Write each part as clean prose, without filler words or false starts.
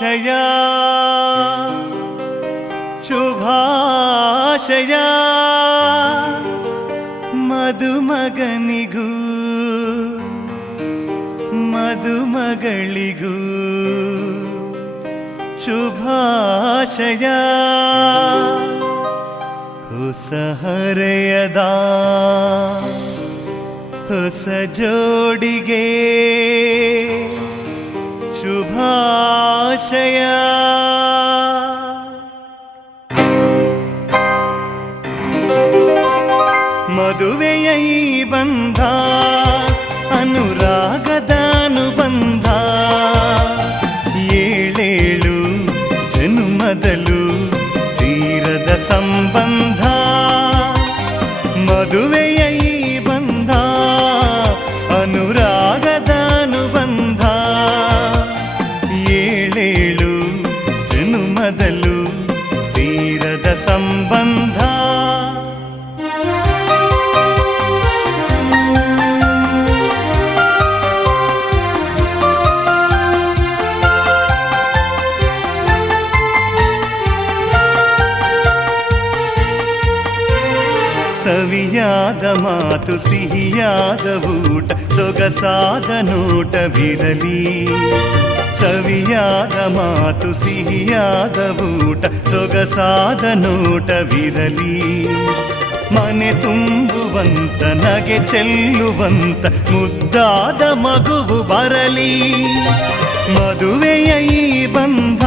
ಶುಭಾಶಯ ಶುಭಾಶಯ ಮದುಮಗನಿಗೂ ಮದುಮಗಳಿಗೂ ಶುಭಾಶಯ ಹೊಸ ಹರೆಯದ ಹೊಸ ಜೋಡಿಗೆ ಶುಭಾಶಯ. ಮದುವೆಯ ಈ ಬಂಧ ಅನುರಾಗದ ಅನುಬಂಧ, ಏಳೇಳು ಜನುಮದಲು ತೀರದ ಸಂಬಂಧ. ಮದುವೆಯ ಈ ಬಂಧ ಅನುರಾಗದ ಅನುಬಂಧ, ಏಳೇಳು ಜನುಮದಲು ತೀರದ ಸಂಬಂಧ. ಸವಿಯಾದ ಮಾತು ಸಿಹಿಯಾದ ಊಟ ಸೊಗಸಾದ ನೋಟವಿರಲಿ. ಸವಿಯಾದ ಮಾತು ಸಿಹಿಯಾದ ಊಟ ಸೊಗಸಾದ ನೋಟವಿರಲಿ. ಮನೆ ತುಂಬುವಂತ ನಗೆ ಚೆಲ್ಲುವಂತ ಮುದ್ದಾದ ಮಗುವು ಬರಲಿ. ಮದುವೆಯ ಈ ಬಂಧ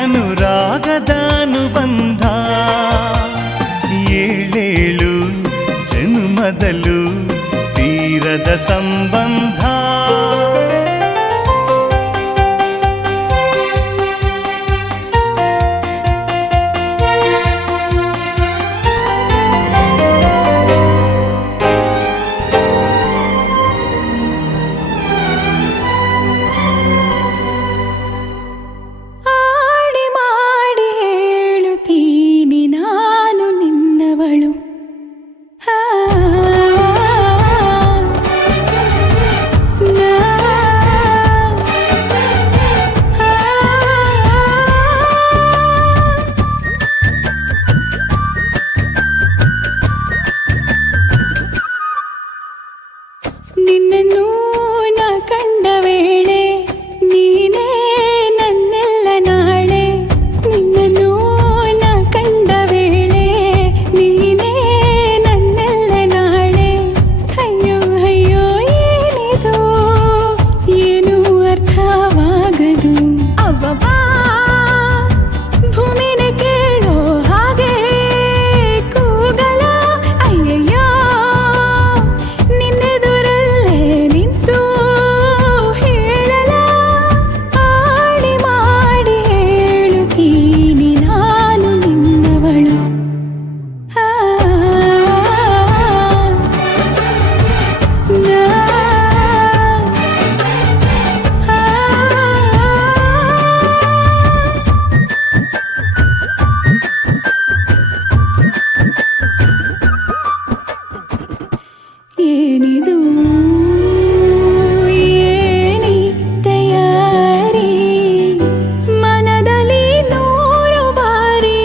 ಅನುರಾಗದ ಅನುಬಂಧ, ಏಳೇಳು ಜನುಮದಲು ತೀರದ ಸಂಬಂಧ. ನಿನ್ನನ್ನು ನಾ ಕಂಡ ವೇಳೆ ನೀನೇ ನನ್ನೆಲ್ಲ ನಾಳೆ. ನಿನ್ನನ್ನು ನಾ ಕಂಡ ವೇಳೆ ನೀನೇ ನನ್ನೆಲ್ಲ ನಾಳೆ. ಅಯ್ಯೋ ಅಯ್ಯೋ ಏನಿದು ಏನು ಅರ್ಥವಾಗದು. ಅವ್ವವ್ವ ಭೂಮಿನೇ ಕೇಳೋ ಹಾಗೆ ಕೂಗಲ. ಅಯ್ಯಯ್ಯೋ ಏನಿದು ಏನಿ ತಯಾರಿ, ಮನದಲ್ಲಿ ನೂರು ಬಾರಿ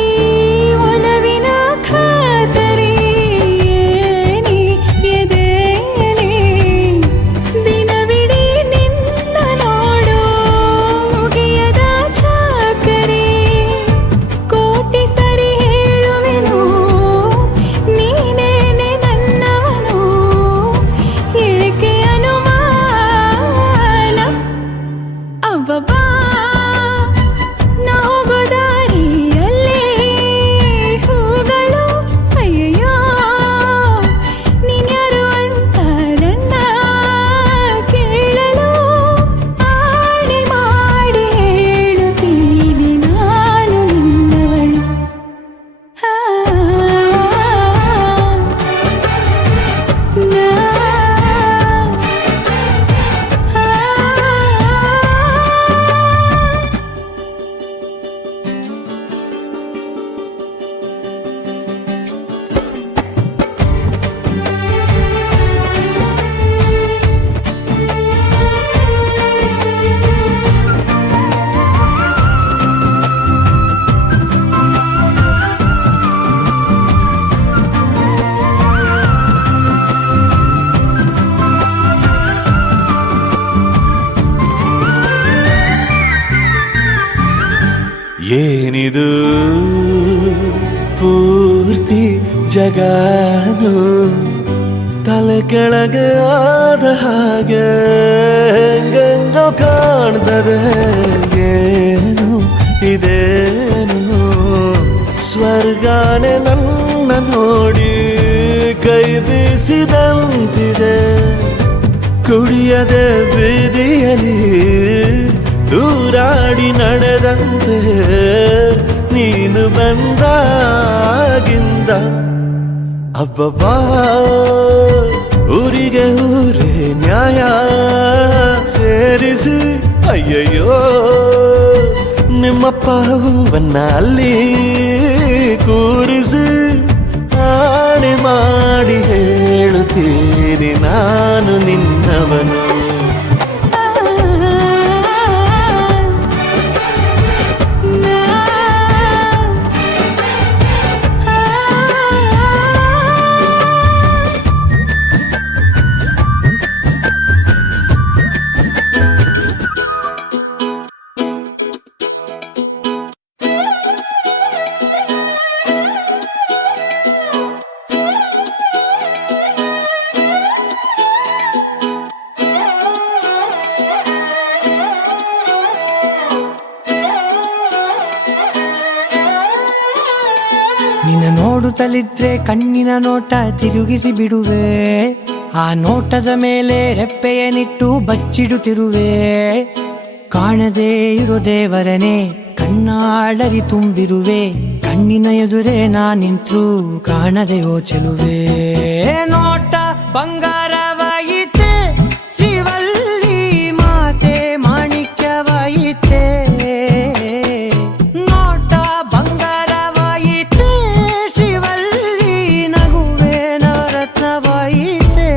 ಒಲವಿನ ಖಾತರಿ. ಏನಿ ಎದೆಯಲ್ಲಿ ದಿನವಿಡೀ ನಿನ್ನ ನೋಡು ಮುಗಿಯದ ಚಾಕರಿ. ಕೋಟಿ ಸರಿ ಹೇಳುವೆನು ನೀನೇನೆ ನನ್ನವನು, ಜಗಾನು ತಲೆ ಕೆಳಗೆ ಆದ ಹಾಗೆ ಹೆಂಗೆಂಗೋ ಕಾಣ್ತದೆ. ಏನು ಇದೇನು ಸ್ವರ್ಗಾನೆ ನನ್ನ ನೋಡಿ ಕೈ ಬೀಸಿದಂತಿದೆ. ಕುಡಿಯದೆ ಬೀದಿಯಲಿ ದೂರಾಡಿ ನಡೆದಂತೆ ನೀನು ಬಂದಾಗಿಂದ ಅಬ್ಬಬ್ಬಾ ಊರಿಗೆ ಊರೇ ನ್ಯಾಯ ಸೇರಿಸಿ ಅಯ್ಯಯ್ಯೋ ನಿಮ್ಮಪ್ಪ ಹೂವನ್ನ ಅಲ್ಲಿ ಕೂರಿಸಿ ಆಣೆ ಮಾಡಿ ಹೇಳುತ್ತೀನಿ ನಾನು ನಿನ್ನವನು. ನಿನ್ನ ನೋಡುತ್ತಲಿದ್ರೆ ಕಣ್ಣಿನ ನೋಟ ತಿರುಗಿಸಿ ಬಿಡುವೆ. ಆ ನೋಟದ ಮೇಲೆ ರೆಪ್ಪೆಯನಿಟ್ಟು ಬಚ್ಚಿಡುತ್ತಿರುವೆ. ಕಾಣದೇ ಇರೋ ದೇವರನೆ ಕಣ್ಣಾಳರಿ ತುಂಬಿರುವೆ. ಕಣ್ಣಿನ ಎದುರೇ ನಾ ನಿಂತ್ರು ಕಾಣದೆಯೋ ಚೆಲುವೆ. ನೋಟ ಬಂಗಾರವಾಯಿತೆ ಶ್ರೀವಲ್ಲಿ ಮಾತೆ ಮಾಣಿಕ್ಯವಾಯಿತೆ. ನೋಟ ಬಂಗಾರವಾಯಿತೆ ಶ್ರೀವಲ್ಲಿ ನಗುವೆ ನವರತ್ನವಾಯಿತೆ.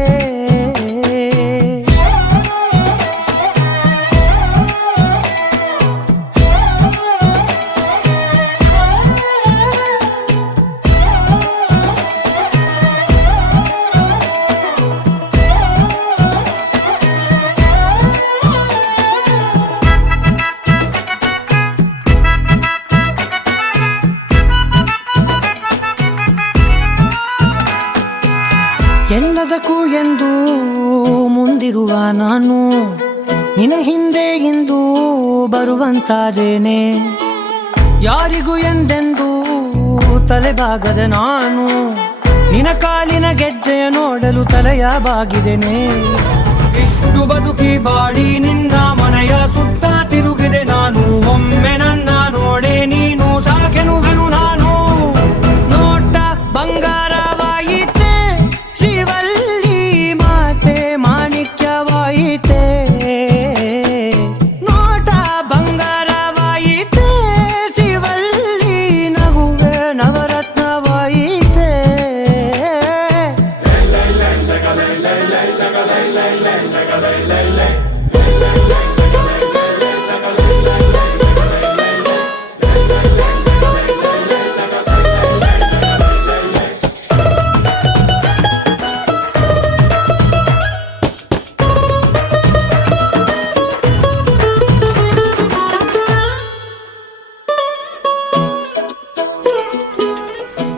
ಎಲ್ಲದಕ್ಕೂ ಎಂದು ಮುಂದಿರುವ ನಾನು ನಿನ್ನ ಹಿಂದೆ ಇಂದು ಬರುವಂತಾದೇನೆ. ಯಾರಿಗೂ ಎಂದೆಂದು ತಲೆಬಾಗದ ನಾನು ನಿನ್ನ ಕಾಲಿನ ಗೆಜ್ಜೆಯ ನೋಡಲು ತಲೆಯ ಬಾಗಿದೆನೆ. ಇಷ್ಟು ಬದುಕಿ ಬಾಡಿ ನಿನ್ನ ಮನೆಯ ಸುತ್ತ ತಿರುಗಿದೆ ನಾನು. ಒಮ್ಮೆ ನನ್ನ ನೋಡೆ ನೀನು ಸಾಕೆನುವೆನು ನಾನು. ನೋಟ ಬಂಗಾರವಾಯಿತೆ ಶ್ರೀವಲ್ಲಿ ಮಾತೆ ಮಾಣಿಕ್ಯವಾಯಿತೆ. ನೋಟ ಬಂಗಾರವಾಯಿತೆ ಶ್ರೀವಲ್ಲಿ ನಗುವೆ ನವರತ್ನವಾಯಿತೆ.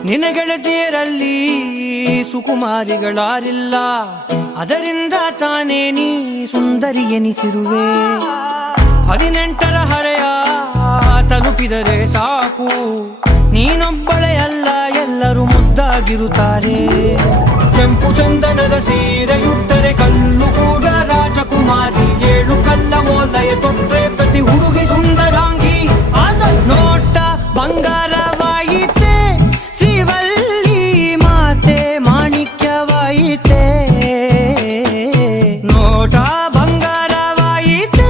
ನಿನ್ನ ಗೆಳತಿಯರಲ್ಲಿ ಸುಕುಮಾರಿಗಳಾರಿಲ್ಲ. ಅದರಿಂದ ತಾನೇ ನೀ ಸುಂದರಿ ಎನಿಸಿರುವೆ. 18ರ ಹರೆಯ ತಲುಪಿದರೆ ಸಾಕು ನೀನೊಬ್ಬಳೇ ಅಲ್ಲ ಎಲ್ಲರೂ ಮುದ್ದಾಗಿರುತ್ತಾರೆ. ಕೆಂಪು ಚಂದನದ ಸೀರೆಯುಟ್ಟರೆ ಕಲ್ಲು ಕೂಡ ರಾಜಕುಮಾರಿ. 7 ಕಲ್ಲ ಮೋಲಯ ತೊಟ್ಟರೆ ಪ್ರತಿ ಹುಡುಗಿ ಸುಂದರಾಂಗಿ. ನೋಟ ಬಂಗಾರವಾಯಿತೆ ಶ್ರೀವಲ್ಲಿ ಮಾತೆ ಮಾಣಿಕ್ಯವಾಯಿತೆ. ನೋಟ ಬಂಗಾರವಾಯಿತೆ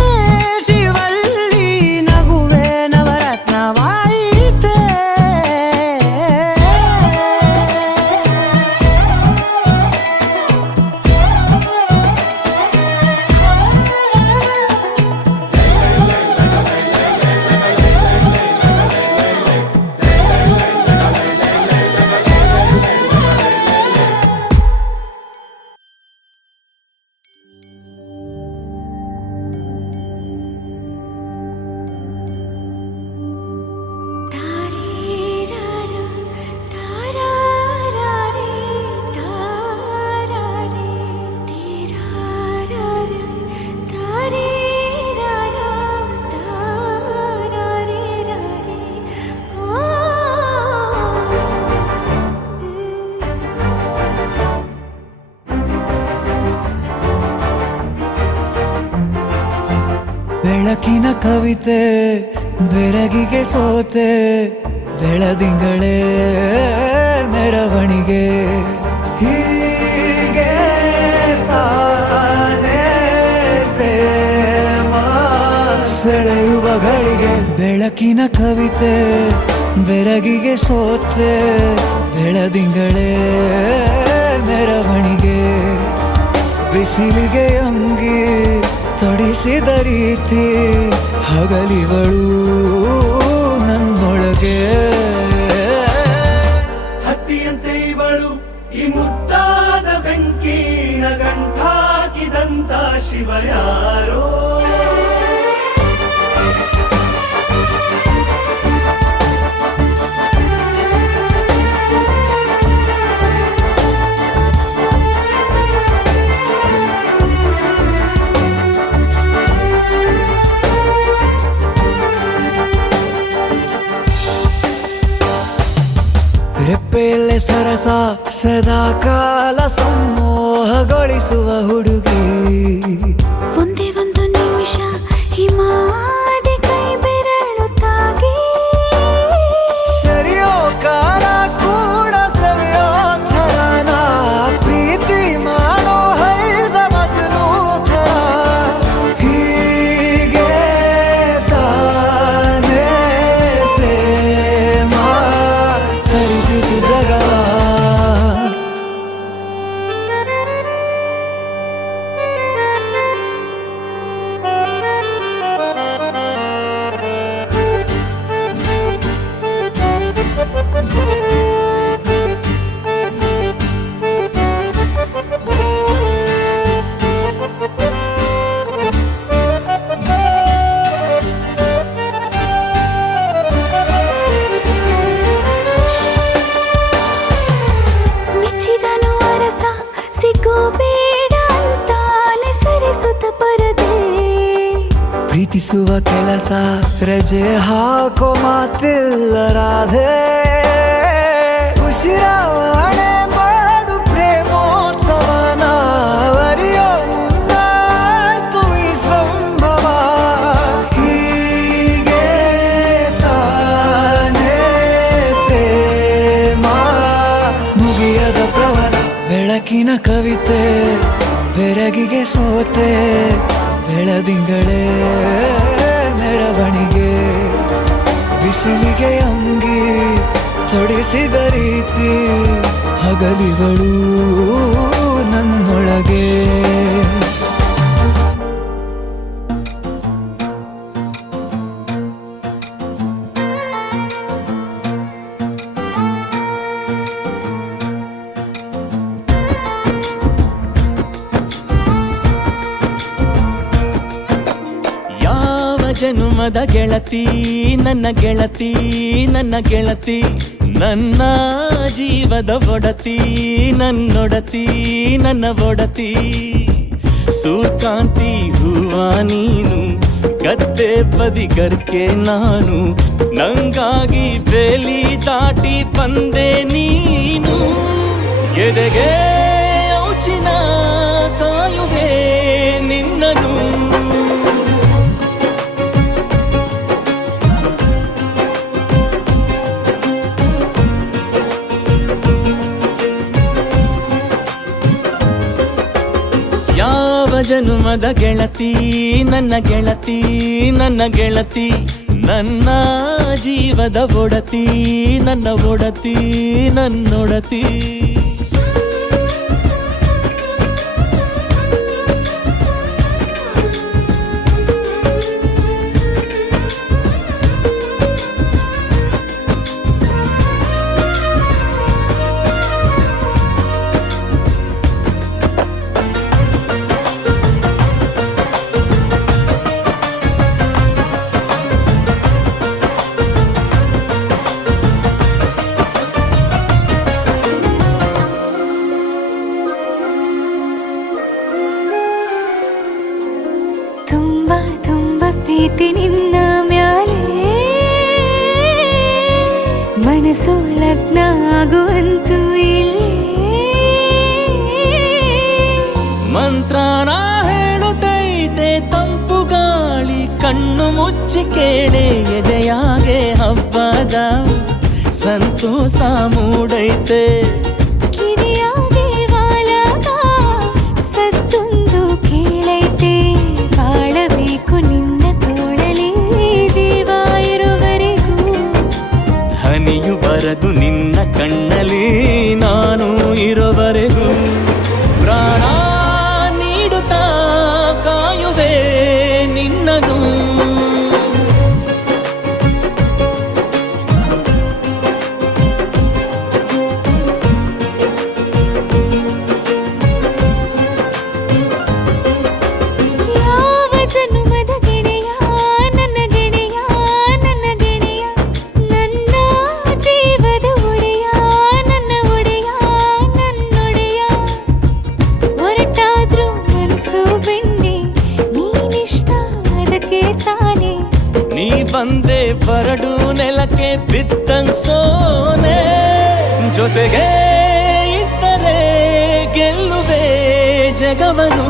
ಶ್ರೀವಲ್ಲಿ ನಗುವೆ ನವರತ್ನವಾಯಿತೆ. ಬೆಳಕಿನ ಕವಿತೆ ಬೆರಗಿಗೆ ಸೋತೆ ಬೆಳದಿಂಗಳೇ ಮೆರವಣಿಗೆ ಹೀಗೆ ತಾನೇ ಪ್ರೇಮ ಸೆಳೆಯುವ ಗಳಿಗೆ ಬೆಳಕಿನ ಕವಿತೆ ಬೆರಗಿಗೆ ಸೋತೆ ಬೆಳದಿಂಗಳೇ ಮೆರವಣಿಗೆ ಬಿಸಿಲಿಗೆ ಅಂಗಿ ತೊಡಿಸಿದ ರೀತಿ ಹಗಲಿವಳು ನನ್ನೊಳಗೆ ಹತ್ತಿಯಂತೆ ಇವಳು ಈ ಮುದ್ದಾದ ಬೆಂಕಿನ ಗಂಟಾಕಿದಂತ ಶಿವ ಯಾರೋ ರೆಪ್ಪೆಯಲ್ಲೇ ಸರಸ ಸದಾ ಕಾಲ ಸಂಮೋಹಗೊಳಿಸುವ ಹುಡುಗಿ ಒಂದೇ ಒಂದು ನಿಮಿಷ ಹಿಮಾದಿ ಕೈ ಬೆರಳು ತಾಗಿ ಸರಿಯೋ ಕಾಲ ಕೂಡ ಸವಿಯೋ ಥರನ ಪ್ರೀತಿ ಮಾಡೋ ಹೈದ ಮಜನು ಥರ ಹೀಗೆ ತಾನೇ ಪ್ರೇಮ ಸರಿಸಿತು ಜಗ ಮೆಚ್ಚಿದನು ಅರಸ ಸಿಗೋ ಬೇಡ ಅಂತಾನೆ ಸರಿಸುತ್ತ ಪರದೆ ಪ್ರೀತಿಸುವ ಕೆಲಸ ರಜೆ ಹಾಕೋ ಮಾತಿಲ್ಲ ರಾಧೆ ಉಸಿರಾವಣೆ ಮಾಡು ಪ್ರೇಮೋತ್ಸವನ ಅರಿಯೋ ಮುಂದಾಯ್ತು ಈ ಸಂಭವ ಹೀಗೆ ತಾನೇ ಪ್ರೇಮ ಮುಗಿಯದ ಪ್ರವರ ಬೆಳಕಿನ ಕವಿತೆ ಬೆರಗಿಗೆ ಸೋತೆ ಬೆಳದಿಂಗಳೇ ಮೆರವಣಿಗೆ ಬಿಸಿಲಿಗೆ ಅಂಗಿ ತೊಡಿಸಿದ ರೀತಿ ಹಗಲಿಗಳು ನನ್ನೊಳಗೆ ಯಾವ ಜನುಮದ ಗೆಳತಿ ನನ್ನ ಗೆಳತಿ ನನ್ನ ಗೆಳತಿ ನನ್ನ ಜೀವದ ಒಡತಿ ನನ್ನೊಡತಿ ನನ್ನ ಒಡತಿ ಸೂರ್ಕಾಂತಿ ಹೂವ ನೀನು ಗದ್ದೆ ಬದಿಗರ್ಕೆ ನಾನು ನಂಗಾಗಿ ಬೇಲಿ ದಾಟಿ ಬಂದೆ ನೀನು ಎದೆಗೆ ಔಚಿನ ಕಾಯುವೆ ನಿನ್ನನು ಯಾವ ಜನುಮದ ಗೆಳತಿ ನನ್ನ ಗೆಳತಿ ನನ್ನ ಗೆಳತಿ ನನ್ನ ಜೀವದ ಒಡತಿ ನನ್ನ ಒಡತಿ ನನ್ನೊಡತಿ ತುಂಬಾ ತುಂಬಾ ಪ್ರೀತಿ ನಿನ್ನ ಮ್ಯಾಲೆ ಮನಸ್ಸು ಲಗ್ನ ಆಗುವಂತೂ ಇಲ್ಲೇ ಮಂತ್ರನ ಹೇಳುತ್ತೈತೆ ತಂಪು ಗಾಳಿ ಕಣ್ಣ ಮುಚ್ಚಿ ಕೇಳೆ ಎದೆಯಾಗೆ ಹಬ್ಬದ ಸಂತೋಷ ಮೂಡೈತೆ. ಕಿವಿಯಾಗೆ ವಾಲಾಗ ಸತ್ತೊಂದು ಕೇಳೈತೆ. ಬಾಳಬೇಕು ನಿನ್ನ ತೋಳಲಿ ಜೀವ ಇರುವರೆಗೂ. ಹನಿಯು ಬರದು ನಿನ್ನ ಕಣ್ಣಲ್ಲಿ ನಾನು ಇರೋವರೆಗೂ. ಪ್ರಾಣ ನೀಡುತ್ತಾ ಕಾಯುವೆ ನಿನ್ನನು. ಯಾವ ಜನುಮದ ಗೆಳೆಯ ನನ್ನ ಗೆಳೆಯ ನನ್ನ ಗೆಳೆಯ. ನನ್ನ ಜೀವದ ಒಡೆಯ ನನ್ನ ಒಡೆಯ ನನ್ನೊಡೆಯ. ಹೊರಟಾದ್ರೂ ಮನ್ಸು ಬೆಣ್ಣೆ ನೀನಿಷ್ಟ ಅದಕ್ಕೆ ತಾನೆ. ನೀ ಬಂದೆ ಬರಡು ನೆಲಕ್ಕೆ ಬಿದ್ದಂಗ್ ಸೋನೆ. ಜೊತೆಗೆ ಇದ್ದರೆ ಗೆಲ್ಲುವೆ ಜಗವನು.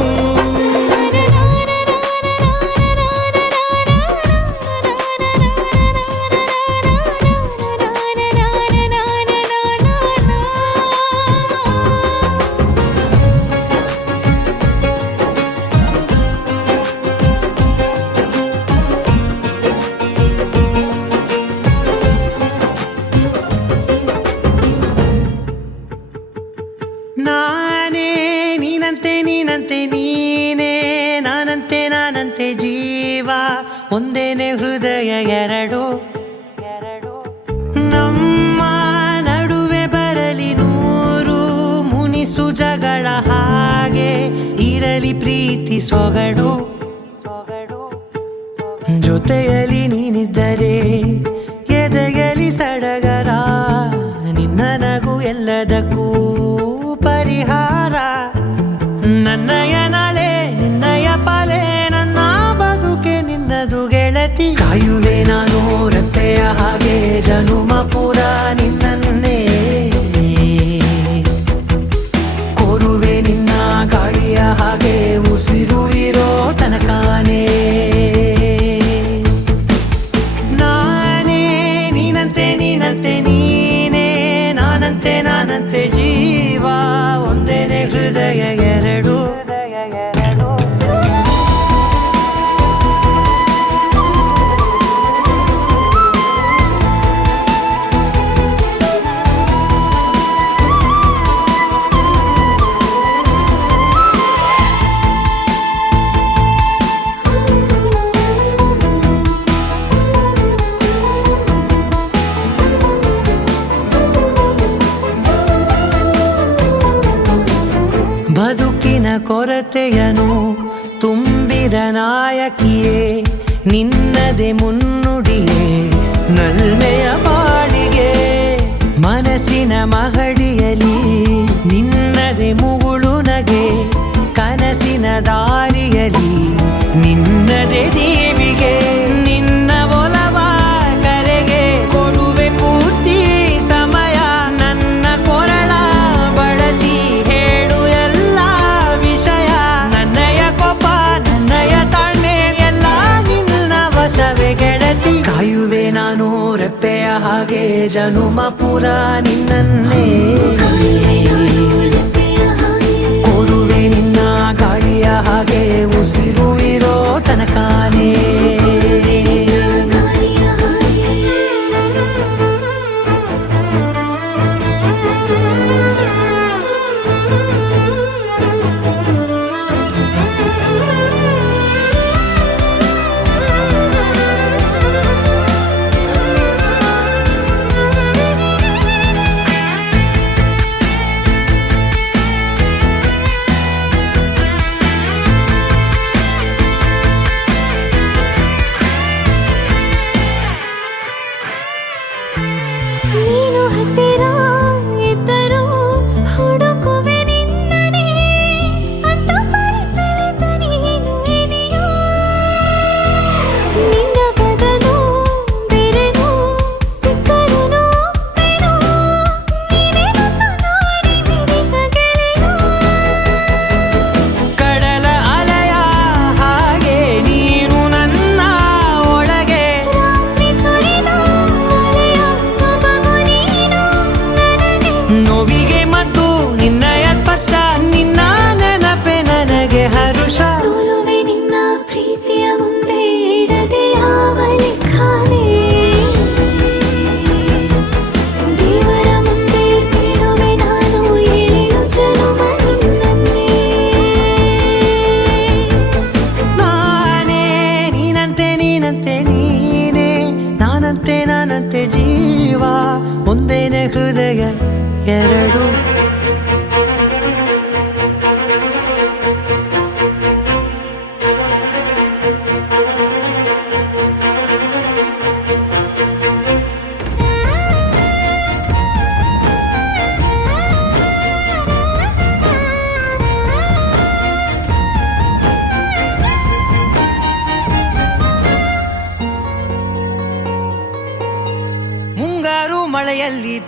ನಾನೇ ನೀನಂತೆ ನೀನಂತೆ ನೀನೇ ನಾನಂತೆ ನಾನಂತೆ ಜೀವ ಒಂದೇನೆ ಹೃದಯ ಎರಡು. ನಮ್ಮ ನಡುವೆ ಬರಲಿ ನೂರು ಮುನಿಸು ಜಗಳ ಹಾಗೆ ಇರಲಿ ಪ್ರೀತಿ ಸೊಗಡು. ಜೊತೆಯಲ್ಲಿ ನೀನಿದ್ದರೆ ಎದೆಯಲಿ ಸಡಗರ. ನಿನ್ನ ನಗು ಎಲ್ಲದಕ್ಕೂ ಪರಿಹಾರ. ನನ್ನಯ ನಾಳೆ ನಿನ್ನಯ ಪಾಲೆ ನನ್ನ ಬದುಕೆ ನಿನ್ನದು ಗೆಳತಿ. ಕಾಯುವೆ ನಾನು ರೆಪ್ಪೆಯ ಹಾಗೆ ಜನುಮ ಪೂರ ನಿನ್ನನ್ನೇ. ಕೋರುವೆ ನಿನ್ನ ಗಾಳಿಯ ಹಾಗೆ ಉಸಿರು ಇರೋ ತನಕಾನೇ. ನಾನೇ ನೀನಂತೆ ನೀನಂತೆ ನೀನೇ ನಾನಂತೆ ನಾನಂತೆ ಜೀವ ಒಂದೇನೆ ಹೃದಯ ಎರಡು. ಬದುಕಿನ ಕೊರತೆಯನು ತುಂಬಿದ ನಾಯಕಿಯೇ ನಿನ್ನದೆ ಮುನ್ನುಡಿಯೇ ನಲ್ಮೆಯ ಬಾಳಿಗೆ. ಮನಸ್ಸಿನ ಮಹಡಿಯಲಿ ನಿನ್ನದೆ ಮುಗುಳು ನಗೆ. ಕನಸಿನ ದಾರಿಯಲಿ ನಿನ್ನದೆ ದೇವಿಗೆ. ನಿನ್ನ ಒಲವ ಕರೆಗೆ ಕೊಡುವೆ ಪೂರ್ತಿ ಸಮಯ. ನನ್ನ ಕೊರಳ ಬಳಸಿ ಹೇಳು ಎಲ್ಲ ವಿಷಯ. ನನ್ನಯ ಕೋಪ ನನ್ನಯ ತಾಳ್ಮೆ ಎಲ್ಲ ನಿನ್ನ ವಶವೇ ಗೆಳತಿ. ಕಾಯುವೆ ನಾನು ರೆಪ್ಪೆಯ ಹಾಗೆ ಜನುಮ ಪೂರ ನಿನ್ನನ್ನೇ. ಕೋರುವೆ ನಿನ್ನ ಗಾಳಿಯ ಹಾಗೆ ಉಸಿರು ಇರೋ ತನಕಾನೇ.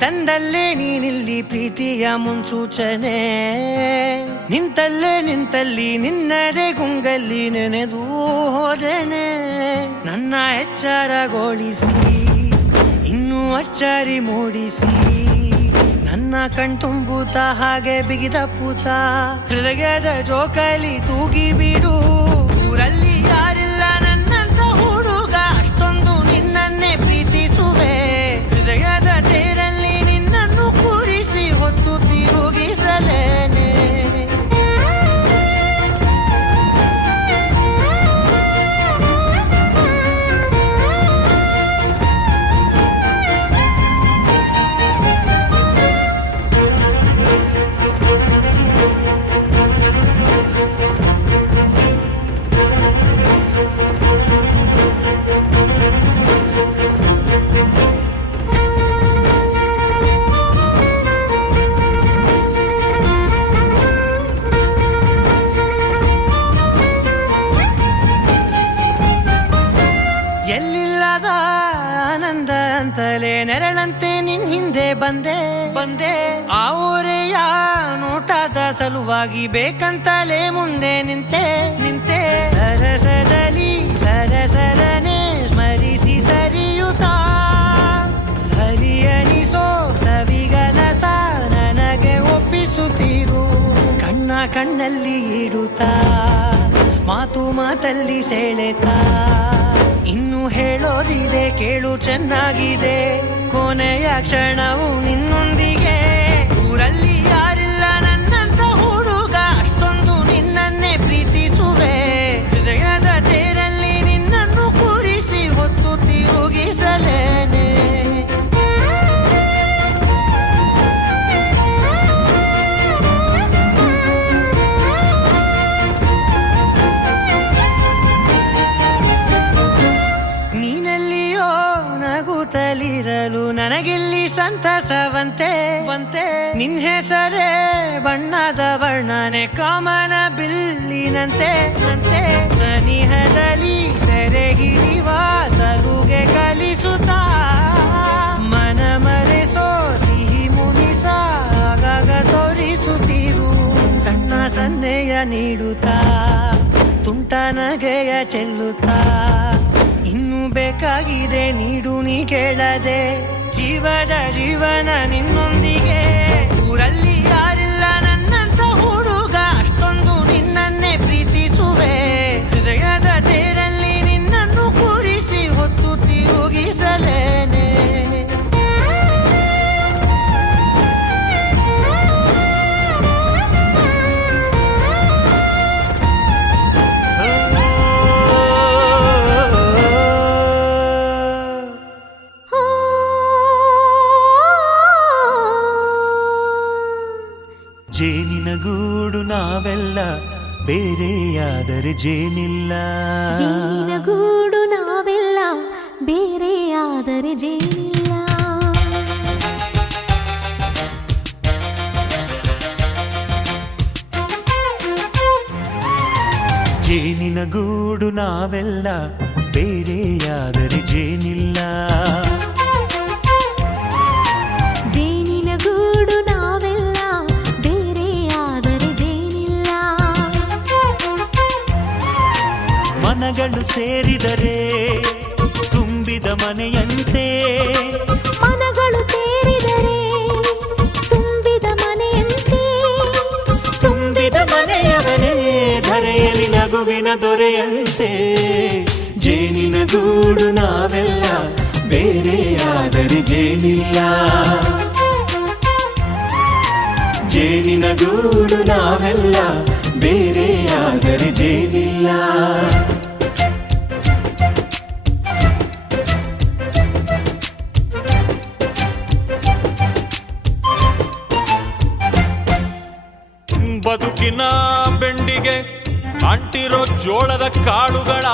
ತಂದಲ್ಲೇ ನೀನಿಲ್ಲಿ ಪ್ರೀತಿಯ ಮುನ್ಸೂಚನೆ, ನಿಂತಲ್ಲಿ ನಿನ್ನದೇ ಗುಂಗಲ್ಲಿ ನೆನೆದು ಹೋದೆನೆ. ನನ್ನ ಎಚ್ಚರಗೊಳಿಸಿ ಇನ್ನೂ ಅಚ್ಚರಿ ಮೂಡಿಸಿ, ನನ್ನ ಕಣ್ತುಂಬುತ್ತ ಹಾಗೆ ಬಿಗಿದ ಪೂತ ಹೃದಯದ ಜೋಕಾಲಿ ತೂಗಿ ಬಿಡು. ಊರಲ್ಲಿ ಯಾರಿಲ್ಲ ನನ್ನಂತ ಹುಡುಗ, ಅಷ್ಟೊಂದು ನಿನ್ನನ್ನೇ ಪ್ರೀತಿಸುವೆ. ಹೃದಯದ ತೇರಲ್ಲಿ ನಿನ್ನನ್ನು ಕೂರಿಸಿ ಹೊತ್ತು ತಿರುಗಿಸಲೇನೆ. ಎಲ್ಲಿಲ್ಲದ ಆನಂದ ಅಂತಲೇ ನೆರಳಂತೆ ನಿನ್ ಹಿಂದೆ ಬಂದೆ. ಆ ಊರೆಯ ನೋಟದ ಸಲುವಾಗಿ ಬೇಕಂತಲೇ ಮುಂದೆ ನಿಂತೆ. ಸರಸರನೆ ಸ್ಮರಿಸಿ ಸರಿಯುತ್ತಾ, ಸರಿಯನಿಸೋ ಸವಿಗನಸ ನನಗೆ ಒಪ್ಪಿಸುತ್ತೀರು. ಕಣ್ಣಲ್ಲಿ ಇಡುತ್ತಾ, ಮಾತಲ್ಲಿ ಸೆಳೆತಾ, ಇನ್ನು ಹೇಳೋದಿದೆ ಕೇಳು ಚೆನ್ನಾಗಿದೆ. ಕೊನೆಯ ಕ್ಷಣವು ನಿನ್ನೊಂದಿಗೆ. ಊರಲ್ಲಿ ಯಾರಿಲ್ಲ ನನ್ನಂತ ಹುಡುಗ, ಅಷ್ಟೊಂದು ನಿನ್ನನ್ನೇ ಪ್ರೀತಿಸುವೆ. ಹೃದಯದ ತೇರಲ್ಲಿ ನಿನ್ನನ್ನು ಕೂರಿಸಿ ಹೊತ್ತು ತಿರುಗಿಸಲೇನೆ. ನೀನೆಲ್ಲಿಯೋ ನಗುತ್ತಲಿರಲು ನನಗಿಲ್ಲಿ ಸಂತಸವಂತೆ. ನಿನ್ ಹೆಸರೇ ಬಣ್ಣದ ವರ್ಣನೆ ಕಾಮನ ಬಿಲ್ಲಿನಂತೆ. ಸನಿಹದಲ್ಲಿ ಸೆರೆ ಹಿಡಿಯುವ ಸಲುಗೆ ಕಲಿಸುತ್ತಾ, ಮನ ಮರೆಸೋ ಸಿಹಿ ಮುನಿಸ ಆಗಾಗ ತೋರಿಸುತ್ತೀರು. ಸಣ್ಣ ಸನ್ನೆಯ ನೀಡುತ್ತಾ, ತುಂಟ ನಗೆಯ ಚೆಲ್ಲುತ್ತಾ, ಇನ್ನು ಬೇಕಾಗಿದೆ ನೀಡು ನೀ ಕೇಳದೆ. ಜೀವನ ನಿನ್ನೊಂದಿಗೆ. ಊರಲ್ಲಿ ಯಾರಿಲ್ಲ ನನ್ನಂತ ಹುಡುಗ, ಅಷ್ಟೊಂದು ನಿನ್ನನ್ನೇ ಪ್ರೀತಿಸುವೆ. ಹೃದಯದ ತೇರಲ್ಲಿ ನಿನ್ನನ್ನು ಕೂರಿಸಿ ಹೊತ್ತು ತಿರುಗಿಸಲೇನೆ. ಜೇನಿನ ಗೂಡು ನಾವೆಲ್ಲ, ಬೇರೆಯಾದರೆ ಜೇನಿಲ್ಲ. ಜೇನಿನ ಗೂಡು ನಾವೆಲ್ಲ, ಬೇರೆಯಾದರೆ ಜೇನಿಲ್ಲ. ಜೇನಿನ ಗೂಡು ನಾವೆಲ್ಲ, ಬೇರೆಯಾದರೆ ಜೇನಿಲ್ಲ. ಜೇನಿನ ಗೂಡು ನಾವೆಲ್ಲ, ಬೇರೆಯಾದರೆ ಜೇನಿಲ್ಲ. ಮನಗಳು ಸೇರಿದರೆ ತುಂಬಿದ ಮನೆಯಂತೆ. ಮನಗಳು ಸೇರಿದರೆ ತುಂಬಿದ ಮನೆಯಂತೆ. ತುಂಬಿದ ಮನೆಯವನೇ ಧರೆಯಲ್ಲಿ ನಗುವಿನ ದೊರೆಯಂತೆ. ಜೇನಿನ ಗೂಡು ನಾವೆಲ್ಲ, ಬೇರೆಯಾದರೆ ಜೇನಿಲ್ಲ. ಜೇನಿನ ಗೂಡು ನಾವೆಲ್ಲ, ಬೇರೆಯಾದರೆ ಜೇನಿಲ್ಲ. ಬದುಕಿನ ಬೆಂಡಿಗೆ ಅಂಟಿರೋ ಜೋಳದ ಕಾಳುಗಳ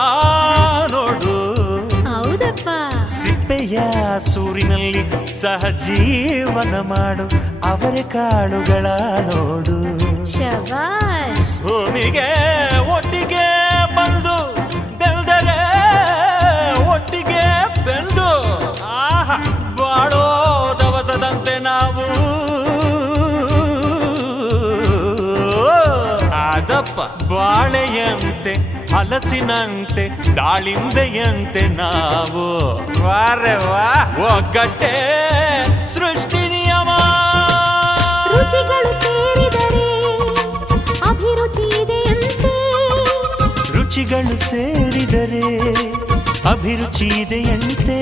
ನೋಡು. ಹೌದಪ್ಪ. ಸಿಪ್ಪೆಯ ಸೂರಿನಲ್ಲಿ ಸಹಜೀವನ ಮಾಡು ಅವರೆ ಕಾಳುಗಳ ನೋಡು. ಶಬಾಷ್. ಭೂಮಿಗೆ ಒಟ್ಟಿಗೆ ಬಂದು ಬೆಳೆದರೆ ಒಟ್ಟಿಗೆ ಬೆಂದು ಬಾಳೋ ದವಸದಂತೆ ಬಾರಪ್ಪ. ಬಾಳೆಯಂತೆ ಹಲಸಿನಂತೆ ದಾಳಿಂಬೆಯಂತೆ ನಾವು ವಾರೆ ವಾ ಒಗ್ಗಟ್ಟೆ ಸೃಷ್ಟಿ ನಿಯಮ. ರುಚಿಗಳು ಸೇರಿದರೆ ಅಭಿರುಚಿ ಇದೆಯಂತೆ. ರುಚಿಗಳು ಸೇರಿದರೆ ಅಭಿರುಚಿ ಇದೆಯಂತೆ.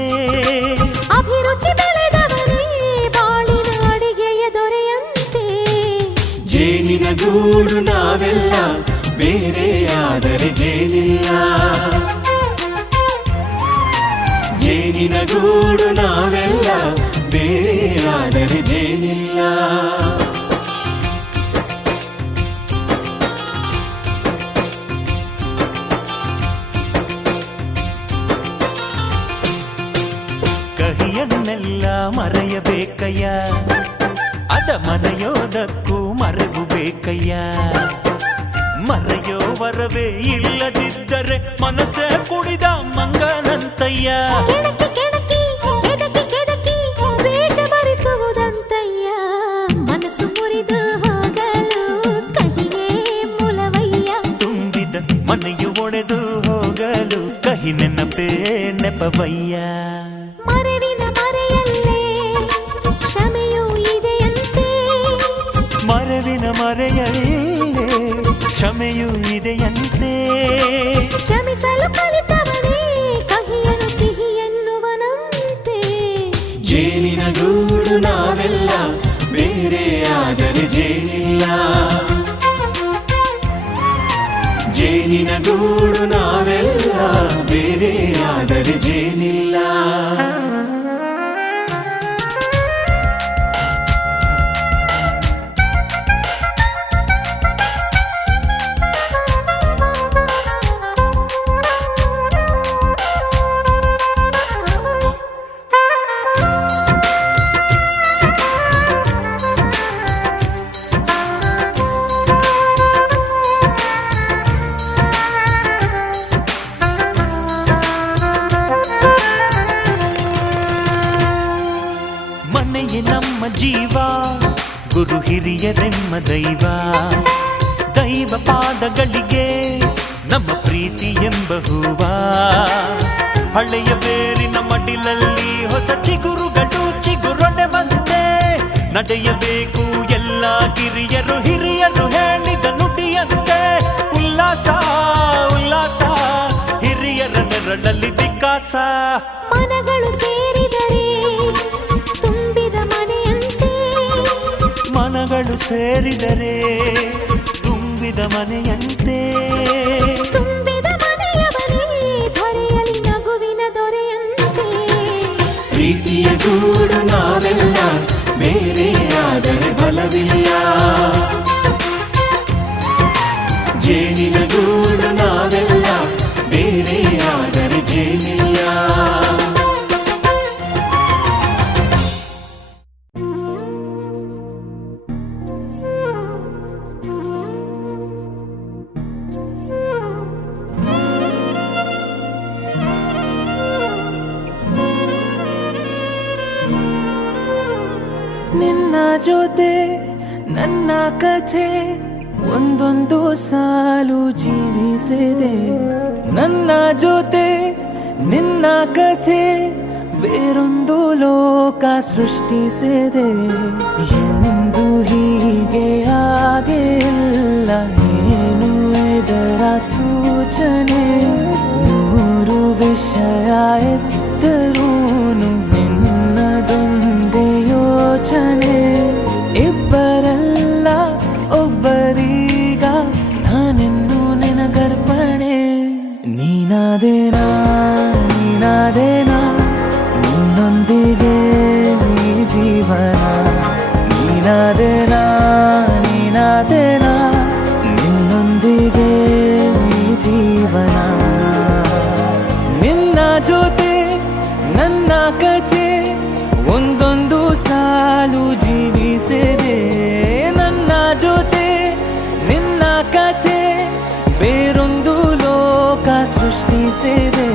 ಅಭಿರುಚಿ ಬೆಳೆದವರೇ ಬಾಳಿನ ಅಡಿಗೆಯ ದೊರೆಯಂತೆ. ಜೇನಿನ ಗೂಡು ನಾವೆಲ್ಲ ಬೇರೆಯಾದರೆ ಜೇನಿಲ್ಲ. ಜೇನಿನ ಗೂಡು ನಾವೆಲ್ಲ ಬೇರೆಯಾದರೆ ಜೇನಿಲ್ಲ. ಕಹಿಯನ್ನೆಲ್ಲ ಮರೆಯಬೇಕಯ್ಯ, ಅದ ಮರೆಯೋದಕ್ಕೂ ಮರೆವು ಬೇಕಯ್ಯ. ಮರೆಯೋ ವರವೇ ಇಲ್ಲದಿದ್ದರೆ ಮನಸ್ಸೇ ಕುಡಿದ ಮಂಗನಂತಯ್ಯ. ಕೆಣಕಿ ಕೆಣಕಿ ಕೆದಕಿ ಕೆದಕಿ ವೇಷ ಭರಿಸುವುದಂತಯ್ಯ. ಮನಸ್ಸು ಮುರಿದು ಹೋಗಲು ಕಹಿಯೇ ಮೂಲವಯ್ಯ. ತುಂಬಿದ ಮನೆಯು ಒಡೆದು ಹೋಗಲು ಕಹಿ ನೆನಪೇ ನೆಪವಯ್ಯ. ಮರೆವಿನ ಮರೆಯಲ್ಲೇ ಕ್ಷಮೆಯೂ ಇದೆಯಂತೆ. ಮರೆವಿನ ಮರೆಯಲ್ಲೇ ಕ್ಷಮೆಯೂ ಇದೆಯಂತೆ. ಕ್ಷಮಿಸಲು ಕಲಿತವನೇ ಕಹಿಯನು ಸಿಹಿ ಎನ್ನುವನಂತೆ. ಜೇನಿನ ಗೂಡು ನಾವೆಲ್ಲ ಬೇರೆಯಾದರೆ ಜೇನಿಲ್ಲ. ಜೇನಿನ ಗೂಡು ನಾವೆಲ್ಲ ಬೇರೆಯಾದರೆ ಜೇನಿಲ್ಲ. ಮನೆಯೇ ನಮ್ಮ ಜೀವ, ಗುರು ಹಿರಿಯರೆಮ್ಮ ದೈವ. ದೈವ ಪಾದಗಳಿಗೆ ನಮ್ಮ ಪ್ರೀತಿ ಎಂಬ ಹೂವ. ಹಳೆಯ ಬೇರಿನ ಮಡಿಲಲ್ಲಿ ಹೊಸ ಚಿಗುರುಗಳು ಚಿಗುರೊಡೆ ಬಂದೆ. ನಡೆಯಬೇಕು ಎಲ್ಲ ಕಿರಿಯರು ಹಿರಿಯರು ಹೇಳಿದ ನುಡಿಯಂತೆ. ಉಲ್ಲಾಸ ಉಲ್ಲಾಸ ಹಿರಿಯರ ನೆರಳಲ್ಲಿ ವಿಕಾಸ. ಮನಗಳು ಸೇರಿದರೆ ತುಂಬಿದ ಮನೆಯಂತೆ. ಮನಗಳು ಸೇರಿದರೆ ತುಂಬಿದ ಮನೆಯಂತೆ. ತುಂಬಿದ ಮನೆಯವರೇ ಧರೆಯಲ್ಲಿ ನಗುವಿನ ದೊರೆಯಂತೆ. ಪ್ರೀತಿಯ ಗೂಡು ನಾವೆಲ್ಲ ಬೇರೆಯಾದರೆ ಬಲವಿಲ್ಲ. ಜೇನಿನ ಗೂಡು ನಾವೆಲ್ಲ ಬೇರೆಯಾದರೆ ಜೇನಿಲ್ಲ. ನಿನ್ನ ಜೊತೆ ನನ್ನ ಕಥೆ ಒಂದೊಂದು ಸಾಲು ಜೀವಿಸಿದೆ. ನನ್ನ ಜೊತೆ ನಿನ್ನ ಕಥೆ ಬೇರೊಂದು ಲೋಕ ಸೃಷ್ಟಿಸಿದೆ. ಎಂದು ಹೀಗೆ ಆಗಿಲ್ಲ, ಏನು ಇದರ ಸೂಚನೆ. ನೂರು ವಿಷಯ ಎತ್ತರೂನು ನಿನ್ನದೊಂದೇ ಯೋಚನೆ. ಇಬ್ಬರಲ್ಲ ಒಬ್ಬರೀಗ ನಾನೆನ್ನು ನಿನಗರ್ಪಣೆ. ನೀನಾದೇನಾ ನೀನಾದೇನಾ ನಿನ್ನೊಂದಿಗೆ ಈ ಜೀವನ. ನೀನಾದೇನಾ ನೀನಾದೇನಾ ನಿನ್ನೊಂದಿಗೆ ಈ ಜೀವನ. ನಿನ್ನ ಜೊತೆ ನನ್ನ ಕಥೆ ಒಂದೊಂದು ಸಾಲು ಜೀವಿಸಿದೆ. ನನ್ನ ಜೊತೆ ನಿನ್ನ ಕಥೆ ಬೇರೊಂದು ಲೋಕ ಸೃಷ್ಟಿಸಿದೆ.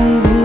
ಜೀವಿ